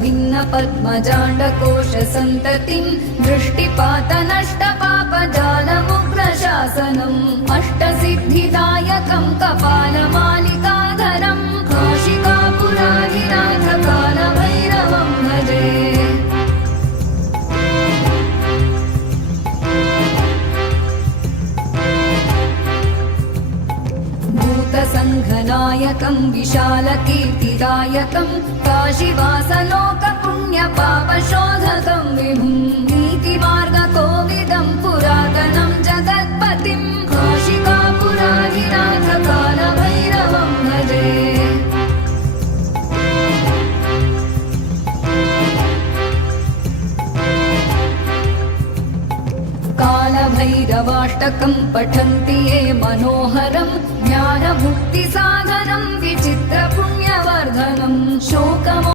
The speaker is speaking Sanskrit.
भिन्न पद्मजाण्डकोश सन्ततिं दृष्टिपात नष्ट पापजालमुग्रशासनम् अष्टसिद्धिदायकं कपालमालिकाधरं काशिकापुराधिनाथ कालभैरवं भजे। भूतसङ्घनायकं विशालकीर्तिदायकं काशीवासलोकपुण्यपापशोधकं विभुं नीतिमार्गकोविदं पुरातनं जगत्पतिं काशिकापुराधिनाथ कालभैरवं भजे। कालभैरवाष्टकं पठन्ति ये मनोहरं ज्ञानमुक्तिसाधनं विचित्रपुण्यवर्धनं शोकमो